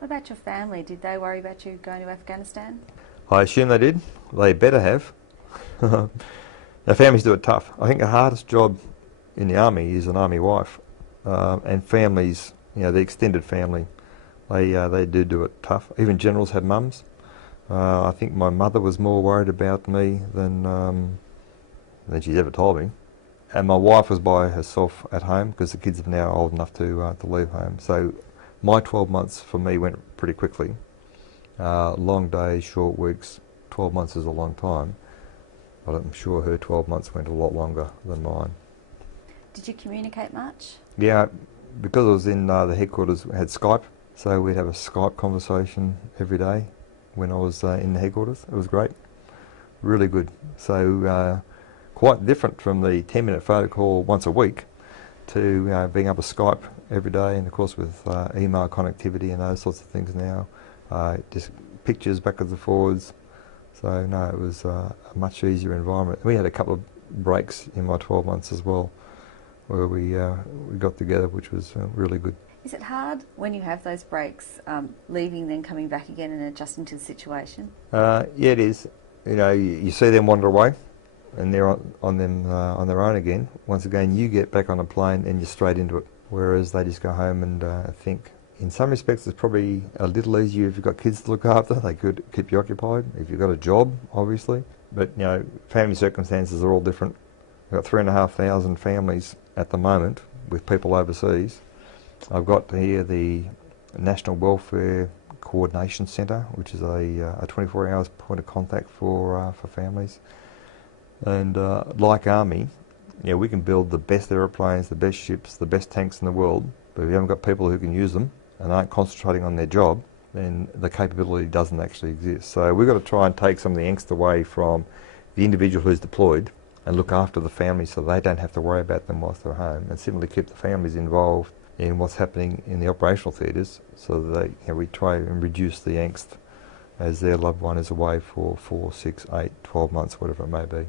What about your family? Did they worry about you going to Afghanistan? I assume they did. They better have. Now, families do it tough. I think the hardest job in the army is an army wife, and families. The extended family. They do it tough. Even generals have mums. I think my mother was more worried about me than she's ever told me. And my wife was by herself at home because the kids are now old enough to leave home. So my 12 months for me went pretty quickly. Long days, short weeks. 12 months is a long time, but I'm sure her 12 months went a lot longer than mine. Did you communicate much? Yeah, because I was in the headquarters, we had Skype, so we'd have a Skype conversation every day when I was in the headquarters. It was great, really good. So quite different from the 10-minute photo call once a week to being able to Skype every day, and of course with email connectivity and those sorts of things now, just pictures backwards and forwards. So no, it was a much easier environment. We had a couple of breaks in my 12 months as well, where we got together, which was really good. Is it hard when you have those breaks, leaving then coming back again and adjusting to the situation? Yeah, it is. You see them wander away, and they're on their own again. Once again, you get back on a plane and you're straight into it, whereas they just go home and think. In some respects, it's probably a little easier if you've got kids to look after. They could keep you occupied. If you've got a job, obviously. But, family circumstances are all different. We've got 3,500 families at the moment with people overseas. I've got here the National Welfare Coordination Centre, which is a 24 hours point of contact for families. And like Army, we can build the best aeroplanes, the best ships, the best tanks in the world, but if you haven't got people who can use them and aren't concentrating on their job, then the capability doesn't actually exist. So we've got to try and take some of the angst away from the individual who's deployed and look after the family so they don't have to worry about them whilst they're home, and simply keep the families involved in what's happening in the operational theatres so that we try and reduce the angst as their loved one is away for 4, 6, 8, 12 months, whatever it may be.